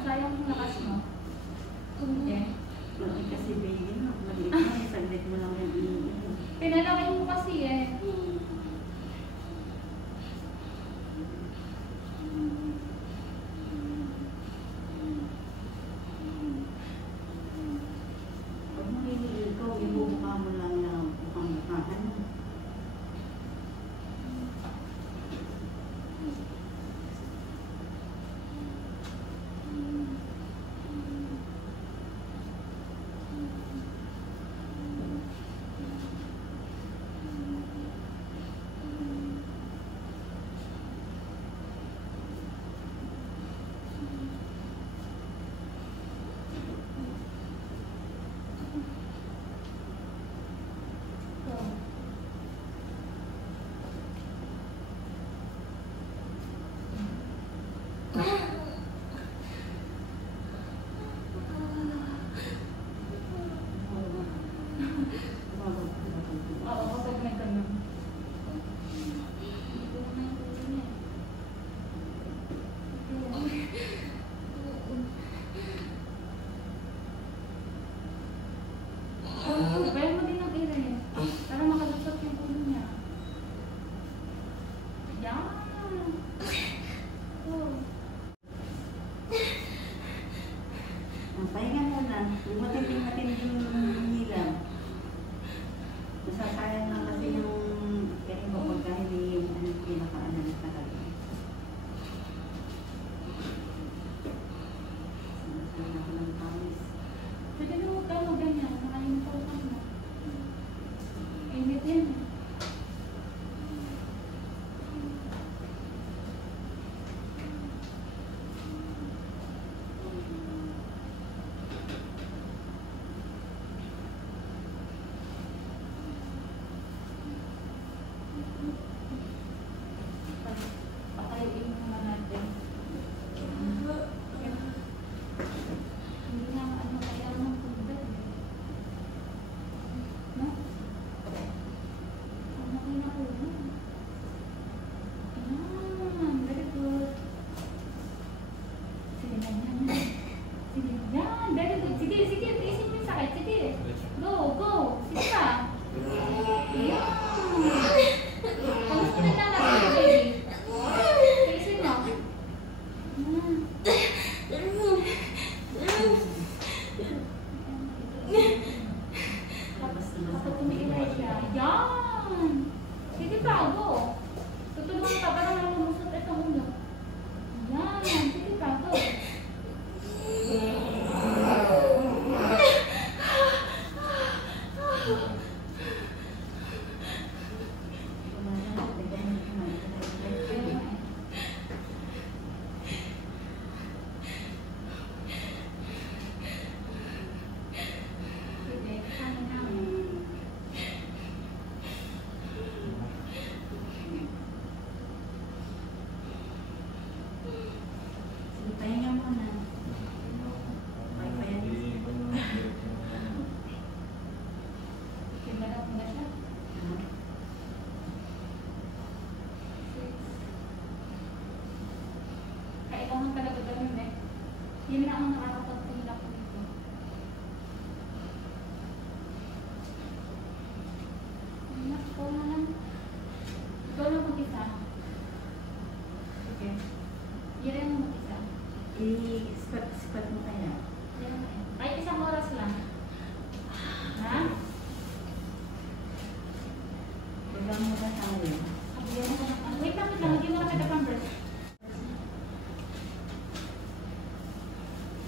sayang yung lakas mo. Okay. Kasi baby na, maliit na, saglit mo lang yung Pinalaki mo kasi eh. Pag mahilig ikaw, ibubuka mo lang na bukang bukahan mo. Bayan mo din ng ire para makalusot yung ulo niya. Yan. Pahinga muna. Yung matipid-matipid yung hilang. Masasayang lang kasi yung kaya kapag kahit yung pinaka-anan talaga. Sinasayang ako ng kamis. Pwede na huwag ka mo ganyan. Nakain ko lang mo. Init yan. Patayin mo naman natin. Hindi na ano kaya ng pundal. No? Ano kayo na po? Ayan, very good. Sige na yan. Sige, yan, very good. Sige, sige, tiisin mo yung sakit. Sige, go, go. Sige pa. Ayan. Kamusta na natin, baby? Tiisin mo. Kapag umiiray siya, yan! Sige pa, go! Tutulungan ka para malumusot ito ulo. Yan! Sige pa, go! Sige, kasama namin. Sige, pahinga muna. Kinalat mo na siya. 6. Kailangan talaga ganun eh. Yun na ang nakakapagpahilak ko dito. Anak, ikaw na lang. Ikaw lang mag-isa. Sige. Yun lang mag-isa. I-spat mo kaya. Yan na eh. Kahit isang oras lang. Ha? Huwag mo ba tayo? Kabigyan mo ko ng... Wait lang, hindi mo na kita pampers.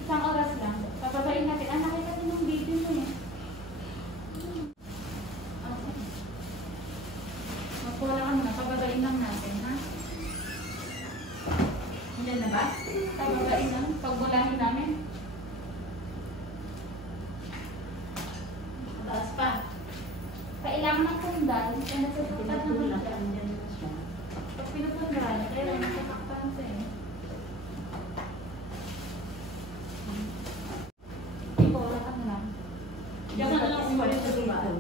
Isang oras lang. Papabayin natin. Ah, nakita kasi nung video mo eh. Okay. Magpula ka muna. Pababayin lang natin, ha? Hindi na ba? Pababayin lang. Pagbulahin namin. Taas pa. Kailangan ng kundal. Kaya nasasaktan ng Pinatulak. kundal. Andyan mo siya. Pag pinupundal, kaya nasasaktan siya eh. Ipura ka na lang. Diyan ka na lang umalis sa dumaan.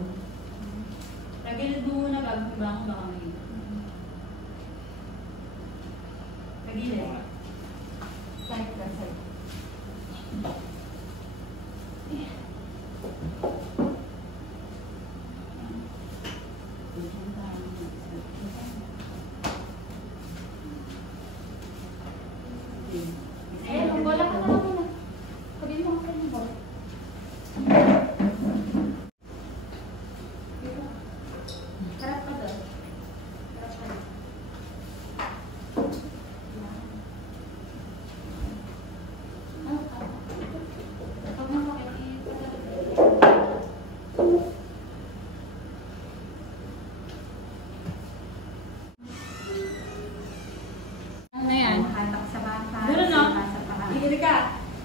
Tagilid mo muna bago kubangon baka may tagilid. Side ka, side.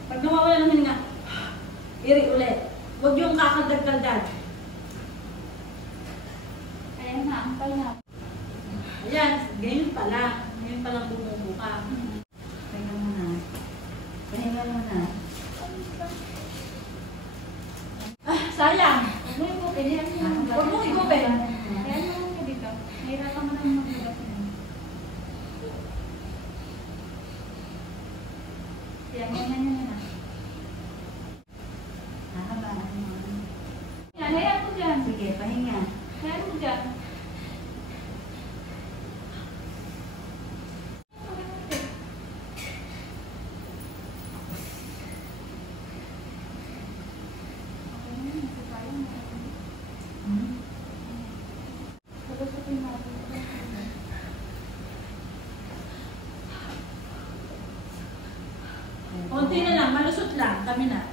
Pag nawawala ng hininga, iri ulit. Huwag yung kakagad-kagad. Ayan na, ampal na. Ayan, ganyan pala. Ngayon palang bumubo ka. Pahinga muna. Pahinga muna. Ah, sayang. Huwag mo ikupin. Ayan mo. Huwag mong ikupin. Ayan mo ka dito. Mahirapan mo naman magbugas na. Ayan, yan na. Hahabaan mo. Yan, ayan mo dyan. Sige, pahinga. Ayan mo dyan. Konti na lang, malusot lang. Kami na.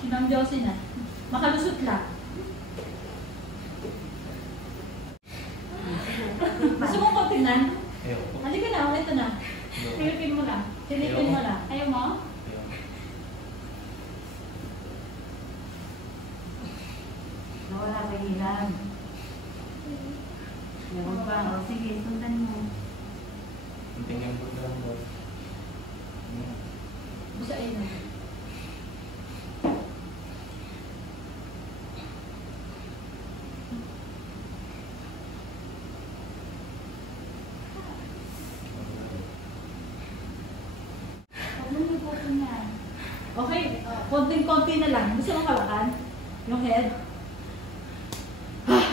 Sinang Diyosin na. Makalusot lang. Gusto mo kontinan? Ayoko. Halika na, ito na. Silipin mo lang. Silipin mo lang. Ayaw mo? Nawala pa hilang. Meron pa. O sige, sundan mo. Tingnan ko lang mo. Busain mo. Huwag mo ikupin yan. Okay, konting-konti na lang. Gusto mo kalakan? Yung head?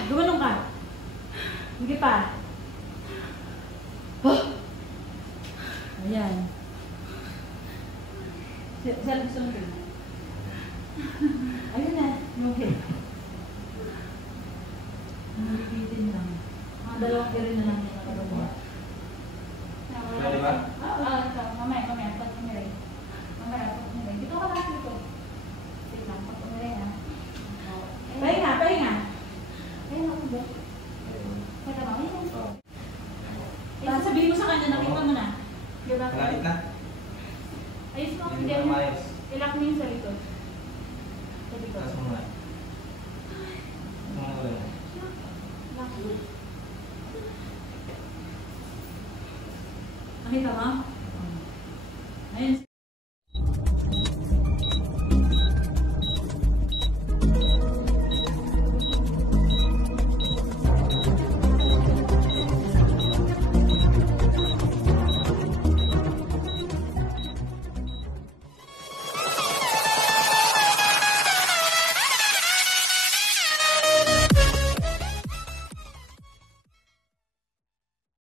Gumanong ka. Hindi pa. Ayan. Saan gusto mo rin? Ayun na, yung head. Nalipitin lang. Mga dalawang kiri na lang yung nakagawa. Pwede ba? Ito. Mamaya. Pag umiray. Dito ka lang dito. Wait lang. Pag umiray na. Pahinga. Ayun ako ba? Kaya ba? Tapos sabihin mo sa kanya, nakita mo na. Diba? Malapit na. Ayos mo. Hindi Hindi na mo. maayos. Ilak mo yung sa likod. Sa likod. Taas mo muna. Taas mo muna. Lock mo. Nakita mo? Ayun.